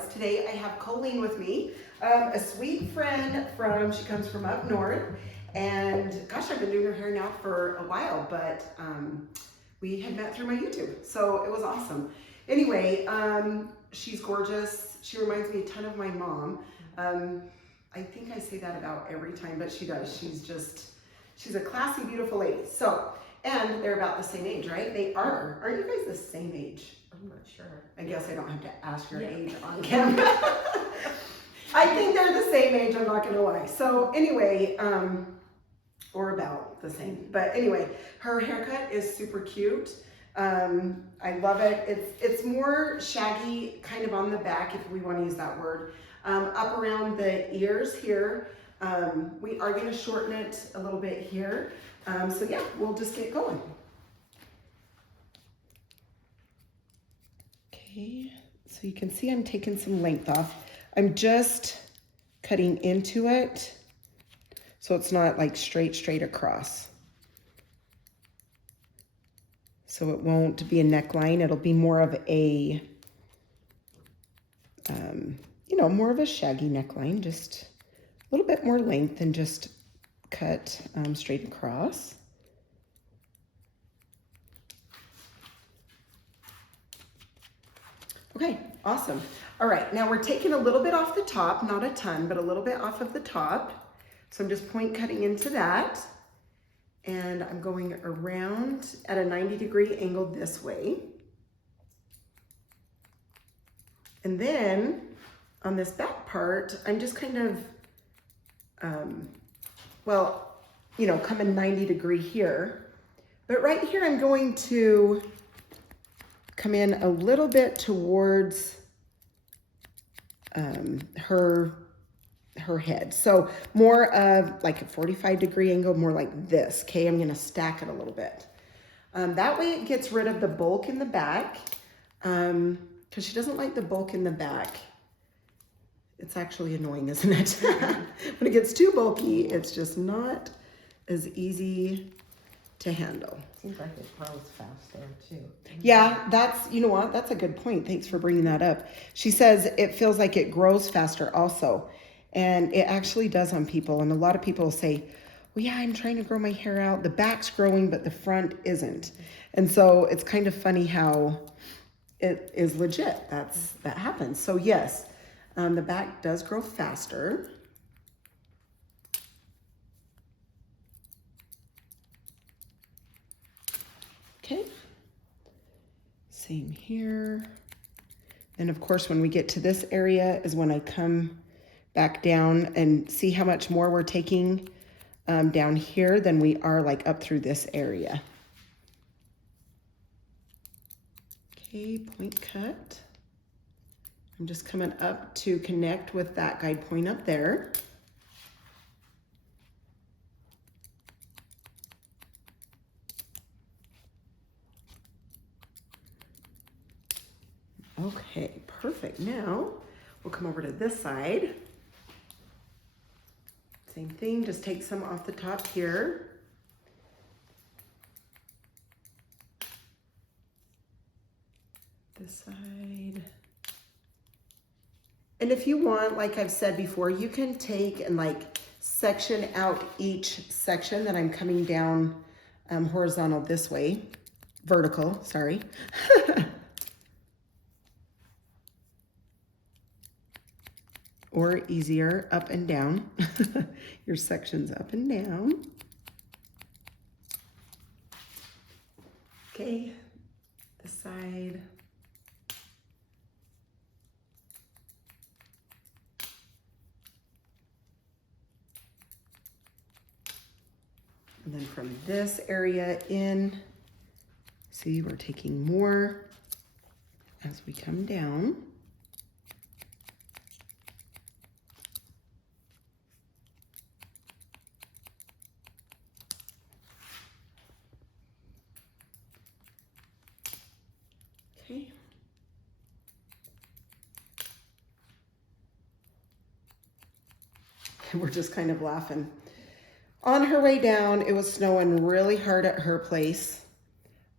Hairstyles. Today I have Colleen with me, a sweet friend she comes from up north, and gosh, I've been doing her hair now for a while, but we had met through my YouTube, so it was awesome. Anyway, she's gorgeous. She reminds me a ton of my mom. I think I say that about every time, but she does. She's a classy, beautiful lady. So, and they're about the same age, right? They are. Aren't you guys the same age? I'm not sure. I guess I don't have to ask your age on camera. I think they're the same age, I'm not gonna lie. So anyway, or about the same. But anyway, her haircut is super cute. I love it. It's more shaggy, kind of on the back, if we want to use that word. Up around the ears here. We are gonna shorten it a little bit here. So yeah, we'll just get going. Okay, so you can see I'm taking some length off. I'm just cutting into it so it's not like straight across. So it won't be a neckline, it'll be more of a, more of a shaggy neckline, just a little bit more length and just cut straight across. Okay, awesome. All right, now we're taking a little bit off the top, not a ton, but a little bit off of the top. So I'm just point cutting into that. And I'm going around at a 90-degree angle this way. And then on this back part, I'm just kind of, coming 90-degree here. But right here, I'm going to come in a little bit towards her head. So more of like a 45-degree angle, more like this. Okay, I'm gonna stack it a little bit. That way it gets rid of the bulk in the back, because she doesn't like the bulk in the back. It's actually annoying, isn't it? When it gets too bulky, it's just not as easy to handle. Seems like it grows faster too. Yeah, you know what? That's a good point. Thanks for bringing that up. She says it feels like it grows faster also. And it actually does on people. And a lot of people say, well, yeah, I'm trying to grow my hair out. The back's growing, but the front isn't. And so it's kind of funny how it is legit. That happens. So yes, the back does grow faster. Okay, same here. And of course, when we get to this area is when I come back down and see how much more we're taking down here than we are like up through this area. Okay, point cut. I'm just coming up to connect with that guide point up there. Okay, perfect. Now we'll come over to this side. Same thing, just take some off the top here. This side. And if you want, like I've said before, you can take and like section out each section that I'm coming down horizontal this way, vertical, sorry. Or easier, up and down. Your sections up and down. Okay, this side. And then from this area in, see, we're taking more as we come down. Okay. We're just kind of laughing. On her way down, it was snowing really hard at her place.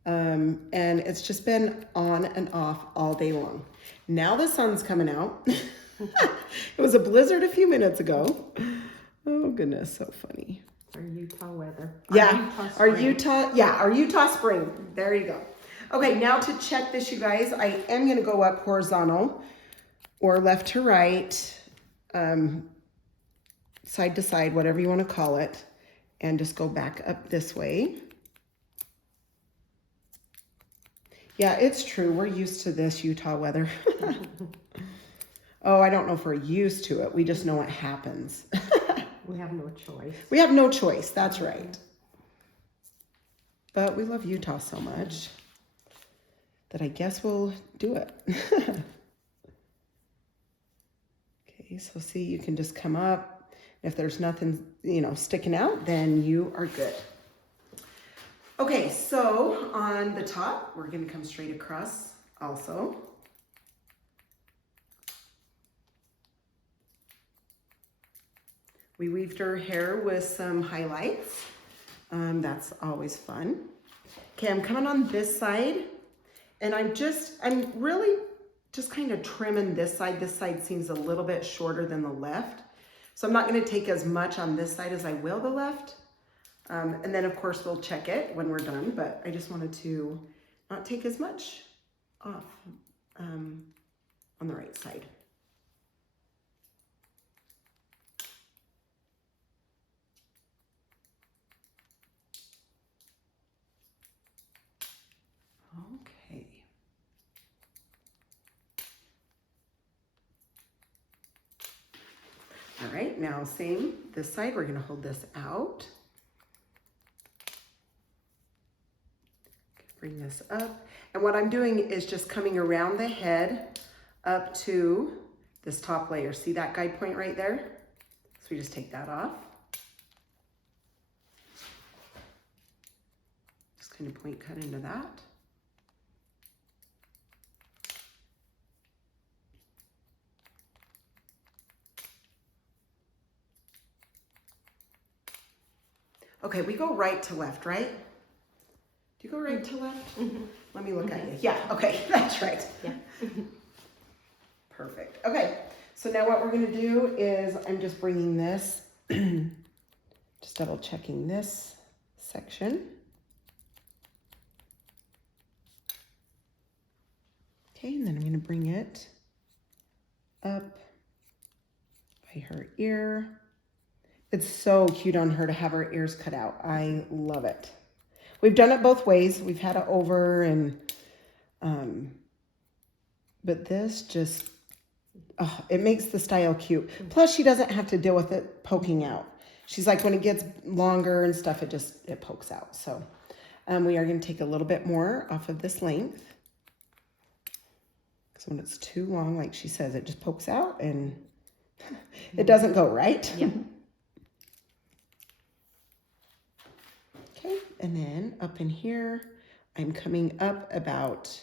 And it's just been on and off all day long. Now the sun's coming out. It was a blizzard a few minutes ago. Oh goodness, so funny. Our Utah weather. Yeah, our Utah spring. There you go. Okay, now to check this, you guys, I am gonna go up horizontal or left to right, side to side, whatever you wanna call it, and just go back up this way. Yeah, it's true. We're used to this Utah weather. Oh, I don't know if we're used to it. We just know what happens. We have no choice. We have no choice. That's right. But we love Utah so much that I guess we'll do it. Okay, so see, you can just come up. If there's nothing, sticking out, then you are good. Okay, so on the top, we're gonna come straight across also. We weaved her hair with some highlights. That's always fun. Okay, I'm coming on this side, and I'm really just kind of trimming this side. This side seems a little bit shorter than the left. So I'm not gonna take as much on this side as I will the left. And then of course we'll check it when we're done, but I just wanted to not take as much off on the right side. Okay. All right, now same this side, we're gonna hold this out. Bring this up. And what I'm doing is just coming around the head up to this top layer. See that guide point right there? So we just take that off. Just kind of point cut into that. Okay, we go right to left, right? Do you go right to left? Mm-hmm. Let me look at you. Yeah, okay, that's right. Yeah. Perfect. Okay, so now what we're gonna do is I'm just bringing this, just double checking this section. Okay, and then I'm gonna bring it up by her ear. It's so cute on her to have her ears cut out. I love it. We've done it both ways. We've had it over and, but this just, it makes the style cute. Plus she doesn't have to deal with it poking out. She's like, when it gets longer and stuff, it pokes out. So we are gonna take a little bit more off of this length. Because when it's too long, like she says, it just pokes out and it doesn't go right. Yeah. Okay, and then up in here, I'm coming up about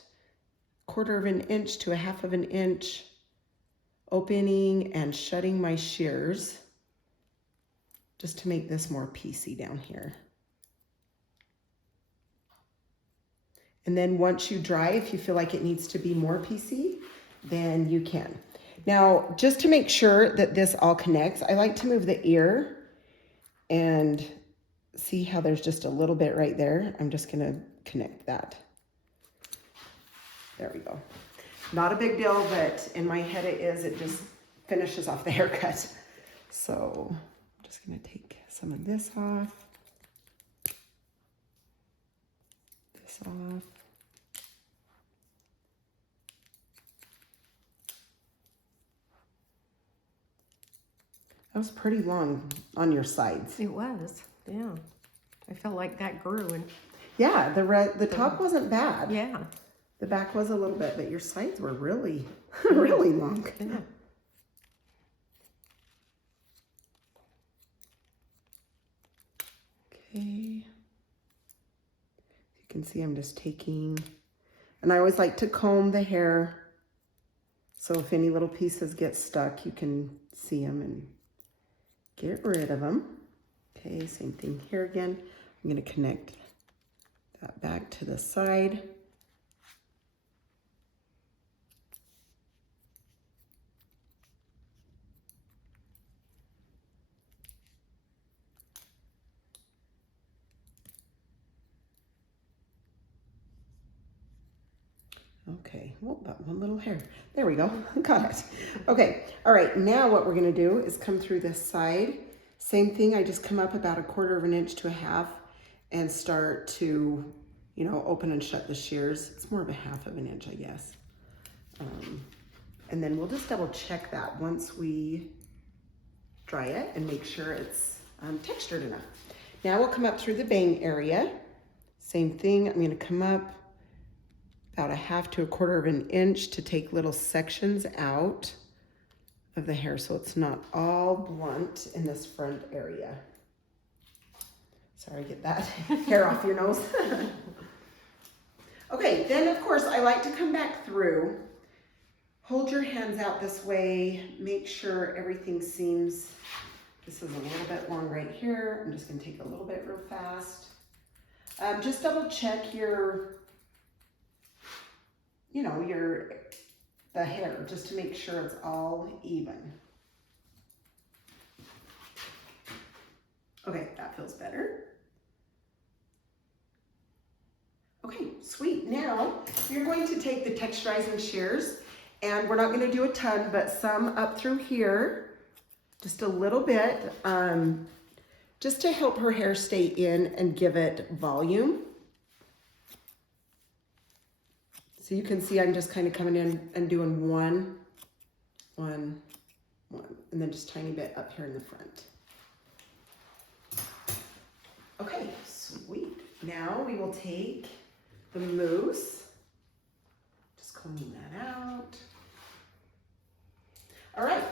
1/4 of an inch to 1/2 of an inch, opening and shutting my shears just to make this more piecey down here. And then once you dry, if you feel like it needs to be more piecey, then you can. Now, just to make sure that this all connects, I like to move the ear and see how there's just a little bit right there. I'm just gonna connect that. There we go. Not a big deal, but in my head it is. It just finishes off the haircut. So I'm just gonna take some of this off. This off. That was pretty long on your sides. It was, yeah. I felt like that grew and yeah, the top wasn't bad. yeah. The back was a little bit, but your sides were really, really long. Yeah. Okay. You can see I'm just taking, and I always like to comb the hair. So if any little pieces get stuck, you can see them and get rid of them. Okay, same thing here again. I'm gonna connect that back to the side. Okay, well, about one little hair. There we go, got it. Okay, all right, now what we're gonna do is come through this side. Same thing, I just come up about 1/4 of an inch to 1/2 and start to, you know, open and shut the shears. It's more of 1/2 of an inch, I guess. And then we'll just double check that once we dry it and make sure it's textured enough. Now we'll come up through the bang area. Same thing, I'm gonna come up about 1/2 to 1/4 of an inch to take little sections out of the hair so it's not all blunt in this front area. Sorry, get that hair off your nose. Okay, then of course I like to come back through. Hold your hands out this way, make sure everything seems, this is a little bit long right here. I'm just gonna take a little bit real fast. Just double check your, you know, the hair, just to make sure it's all even. Okay, that feels better. Okay, sweet. Now you're going to take the texturizing shears, and we're not going to do a ton, but some up through here, just a little bit, just to help her hair stay in and give it volume. So you can see I'm just kind of coming in and doing one, and then just a tiny bit up here in the front. Okay, sweet. Now we will take the mousse, just clean that out. All right,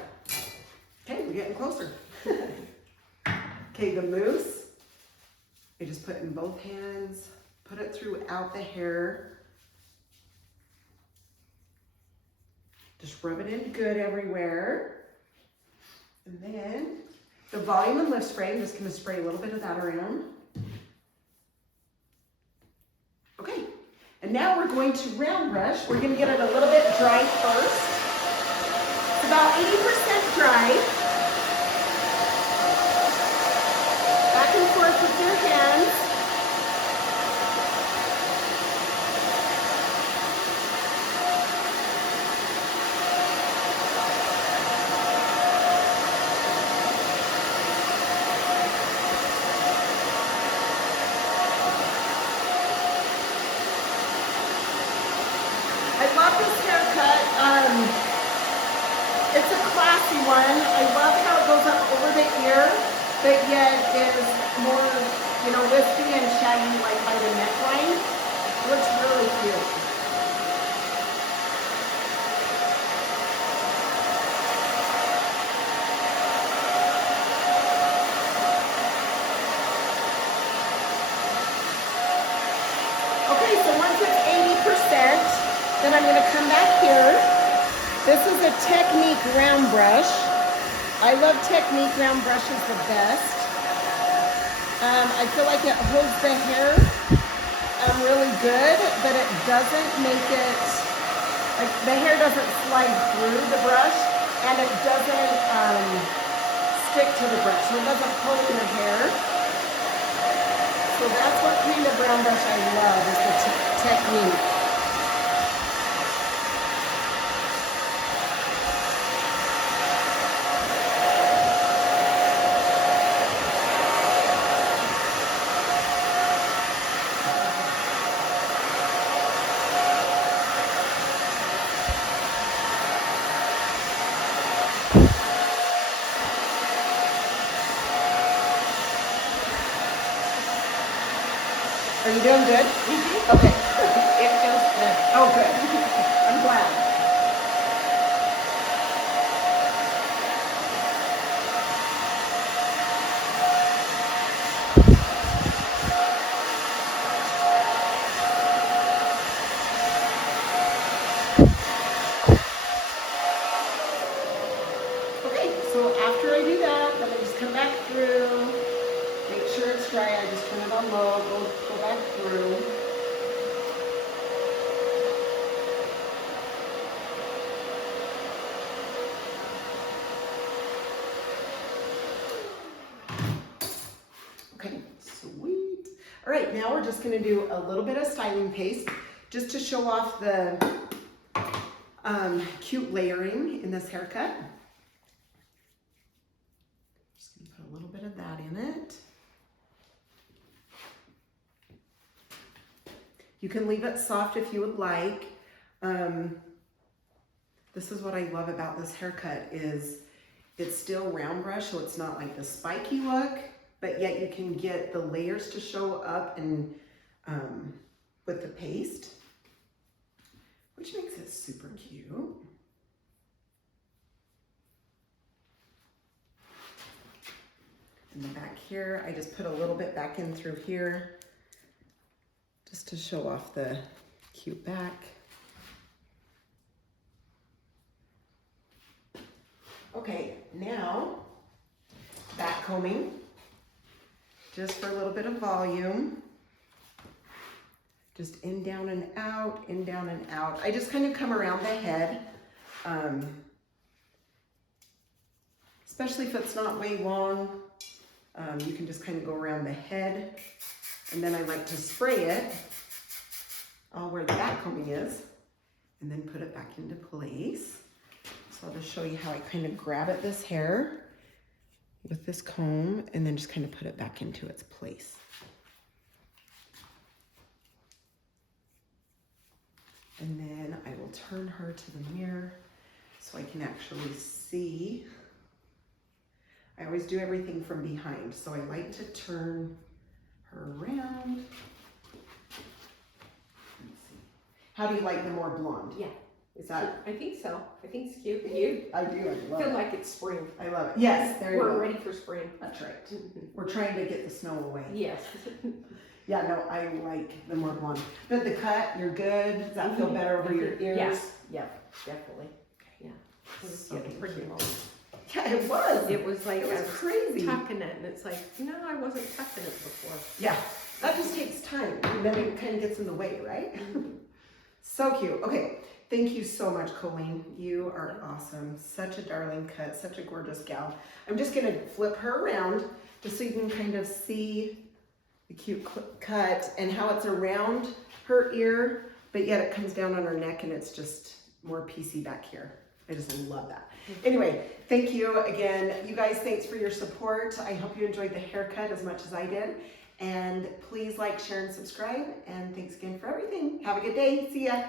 okay, we're getting closer. Okay, the mousse, I just put in both hands, put it throughout the hair. Just rub it in good everywhere. And then the volume and lift spray, I'm just gonna spray a little bit of that around. Okay, and now we're going to round brush. We're gonna get it a little bit dry first. It's about 80% dry. Back and forth with your hands. I love this haircut. It's a classy one. I love how it goes up over the ear, but yet is more, you know, wispy and shaggy like by the neckline. It looks really cute. Okay, so once it's 80%, then I'm going to come back here. This is a Technique round brush. I love Technique round brushes the best. I feel like it holds the hair really good, but it doesn't make it, like the hair doesn't slide through the brush, and it doesn't stick to the brush, so it doesn't pull in your hair. So that's what kind of brown brush I love, is the Technique. Are you doing good? Mm-hmm. Okay. It feels good. Oh, good. I'm glad. Okay, so after I do that, then I just come back through, make sure it's dry. I just turn it on low, go back through. now we're just gonna do a little bit of styling paste just to show off the cute layering in this haircut. Just gonna put a little bit of that in it. You can leave it soft if you would like. This is what I love about this haircut is it's still round brush, so it's not like the spiky look, but yet you can get the layers to show up and with the paste, which makes it super cute. In the back here, I just put a little bit back in through here just to show off the cute back. Okay, now back combing, just for a little bit of volume. Just in, down, and out, in, down, and out. I just kind of come around the head, especially if it's not way long. You can just kind of go around the head, and then I like to spray it all where the back combing is, and then put it back into place. So I'll just show you how I kind of grab at this hair with this comb and then just kind of put it back into its place. And then I will turn her to the mirror so I can actually see. I always do everything from behind, so I like to turn her around. Let's see. How do you like the more blonde? Yeah. Is that? I think so. I think it's cute. You? I do. I love Feel it. like it's spring. I love it. Yes, there you go. We're ready for spring. That's right. We're trying to get the snow away. Yes. Yeah, no, I like the more blonde. But the cut, you're good. Does that feel better over your ears? Yes. Yeah, definitely. Yeah. It was So getting pretty cute. long. Yeah, it was. It was like It was I was crazy. tucking it, and it's like, no, I wasn't tucking it before. Yeah, that just takes time. And then it kind of gets in the way, right? So cute. Okay, thank you so much, Colleen. You are awesome. Such a darling cut, such a gorgeous gal. I'm just gonna flip her around just so you can kind of see the cute cut and how it's around her ear, but yet it comes down on her neck and it's just more piecey back here. I just love that. Anyway, thank you again. You guys, thanks for your support. I hope you enjoyed the haircut as much as I did. And please like, share, and subscribe. And thanks again for everything. Have a good day. See ya.